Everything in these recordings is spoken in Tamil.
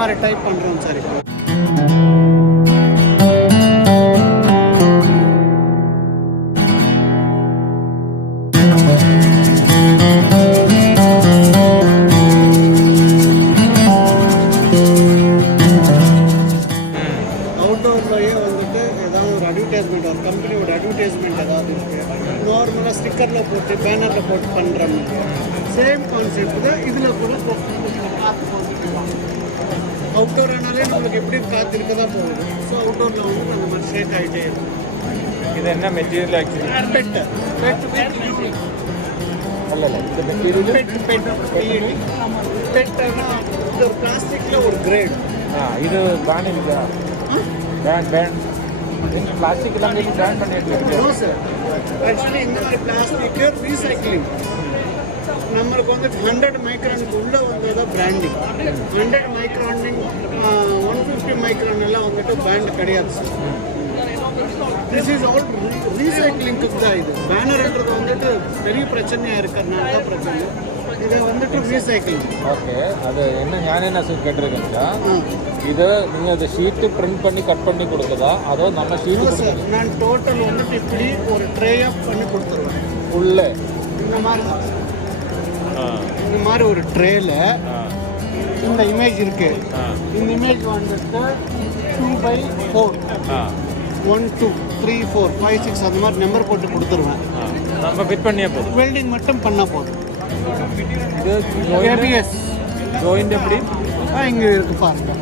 மாதிரி டைப் பண்ணுறோம் சார். இப்போ அவுட்டோர்லேயே வந்துட்டு ஏதாவது ஒரு அட்வர்டைஸ்மெண்ட், ஒரு கம்பெனியோட அட்வர்டைஸ்மெண்ட் ஏதாவது இருக்குது, நார்மலாக ஸ்டிக்கரில் போட்டு பேனரில் போட்டு பண்ணுறாங்க. சேம் கான்செப்ட் தான் இதில் கூட அவுட்டோர் ஆனாலே நம்மளுக்கு எப்படி காற்று இருக்க தான் போகுது. ஸோ அவுட்டோரில் வந்து அந்த மாதிரி ஷேக் ஆகிட்டே இருக்கும். இது என்ன மெட்டீரியல் ஆக்சுவலி? பெட்டு அல்ல இந்த மெட்டீரியல் பெட்டுனா இது ஒரு பிளாஸ்டிக்கில் ஒரு கிரேட். இது பேன் இருக்கா? பேன் பிளாஸ்டிக் எல்லாமே பேன் பண்ணிட்டு நோ சார். ஆக்சுவலி இந்த மாதிரி பிளாஸ்டிக்கு ரீசைக்ளிங் நம்மளுக்கு வந்து 100 மைக்ரானுக்கு உள்ளே வந்தது பிராண்டிங். 100 மைக்ரானிங் 150 மைக்ரான் எல்லாம் வந்துட்டு பிராண்ட் கிடையாது சார். திஸ் இஸ் ஆல் ரீசைக்ளிங்க்கு தான். இது பேனர்ன்றது வந்துட்டு பெரிய பிரச்சனையாக இருக்கிறதுனால தான் பிரச்சனை. இதை வந்துட்டு ரீசைக்ளிங். ஓகே, அது என்ன ஞான என்ன கேட்டிருக்கீங்களா? இது நீங்கள் இந்த ஷீட்டு பிரிண்ட் பண்ணி கட் பண்ணி கொடுக்குதா, அதோ நம்ம ஷீட்டு சார்? நான் டோட்டல் வந்துட்டு இப்படி ஒரு ட்ரே அப் பண்ணி கொடுத்துருவேன். உள்ளே இந்த மாதிரி தான், இந்த மாதிரி ஒரு ட்ரேல இந்த இமேஜ் இருக்கு. இந்த இமேஜ் வந்துட்டு 2x4 1 2 3 4 5 6 அந்த மாதிரி நம்பர் போட்டு கொடுத்துருவேன். நம்ம ஃபிட் பண்ணியே போதும், வெல்டிங் மட்டும் பண்ணால் போதும். இது ஏபிஎஸ் ஜாயிண்ட் எப்படி இங்கே இருக்கு பாருங்க.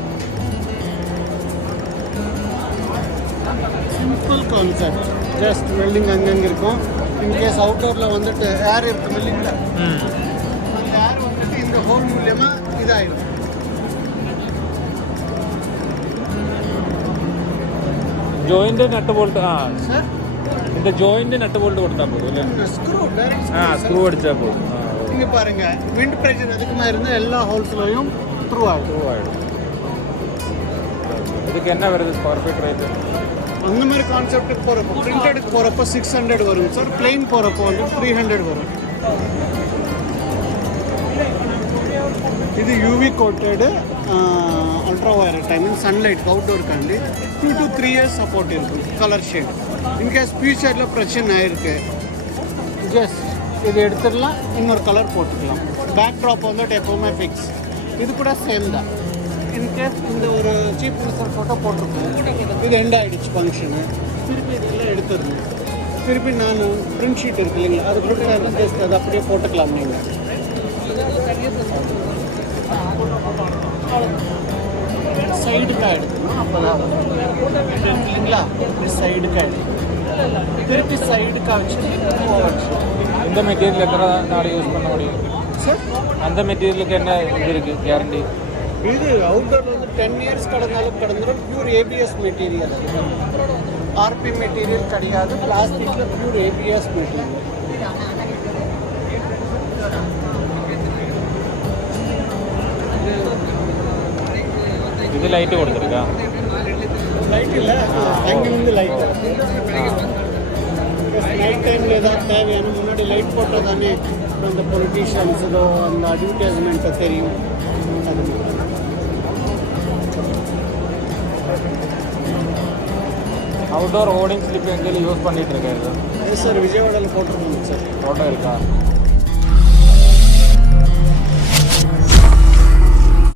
சிம்பிள் கான்செப்ட், ஜஸ்ட் வெல்டிங் அங்கங்கே இருக்கும். இன்கேஸ் அவுட்டோரில் வந்துட்டு ஏர் இருக்கும் இல்லைங்களா, அந்த ஏர் வந்துட்டு இந்த ஹோல் மூலியமாக இதாகிடும். ஜாயிண்ட் நட்டு போல்ட் சார் இந்த ஜாயிண்ட் நட்டு போல்ட் கொடுத்தா போதும் இல்லை? ஸ்க்ரூ டைரக்ட் ஸ்க்ரூ அடித்தா போதும். இங்கே பாருங்க, விண்ட் ப்ரெஷர் அதிகமாக இருந்தால் எல்லா ஹோல்ஸ்லையும் த்ரூ ஆகிடும். இதுக்கு என்ன வருது ஸ்கொயர் ஃபீட் ரேட்டு? அந்த மாதிரி கான்செப்ட்டுக்கு போகிறப்போ, பிரிண்டடுக்கு போகிறப்போ 600 வரும் சார். பிளெயின் போகிறப்போ வந்து 300 வரும். இது UV coated ultra violet time sunlight அவுட்டோருக்காண்டி 2 to 3 years சப்போர்ட் இருக்கும். கலர் ஷேட் இன்கேஸ் ஃபியூச்சரில் பிரச்சனை ஆயிருக்கு, ஜஸ்ட் இது எடுத்துடலாம், இன்னொரு கலர் போட்டுக்கலாம். பேக் ட்ராப் வந்துட்டு எப்போவுமே ஃபிக்ஸ். இது கூட சேம் தான். இன்கேஸ் இந்த ஒரு சீப் மினிஸ்டர் ஃபோட்டோ போட்டிருக்கோம், இது எண்ட் ஆகிடுச்சு ஃபங்க்ஷனு, திருப்பி இதெல்லாம் எடுத்துடணும். திருப்பி நான் பிரிண்ட் ஷீட் இருக்கு இல்லைங்களா, அது கொடுத்து ஜஸ்ட் அது அப்படியே போட்டுக்கலாம். நீங்கள் சைடுக்காக எடுக்கணும், அப்போ தான் இல்லைங்களா. இப்படி சைடுக்காக எடுக்கணும், திருப்பி சைடுக்காக வச்சுட்டு இந்த மெட்டீரியல் எத்தனை நாள் யூஸ் பண்ண முடியும் சார்? அந்த மெட்டீரியலுக்கு என்ன இது இருக்குது கேரண்டி? இது அவுட்டோர் வந்து 10 years கடந்தாலும் கடந்துடும். Pure ABS material, RP material கிடையாது. பிளாஸ்டிக்கில் பியூர் ஏபிஎஸ் மெட்டீரியல். இது லைட்டு கொடுத்துருக்கா? லைட் இல்லை, அங்கே வந்து லைட். நைட் டைமில் ஏதாவது தேவையான முன்னாடி லைட் போட்டால் தானே அந்த பொலிட்டீஷியன்ஸோ அந்த அட்வர்டைஸ்மெண்ட்டை தெரியும். அது அவுட்டோர் ஹோர்டிங் ஸ்லிப் எங்கேயும் யூஸ் பண்ணிகிட்டு இருக்கேன். சார் விஜயவாடாவில் போட்டிருக்கோங்க சார். ஃபோட்டோ இருக்கா?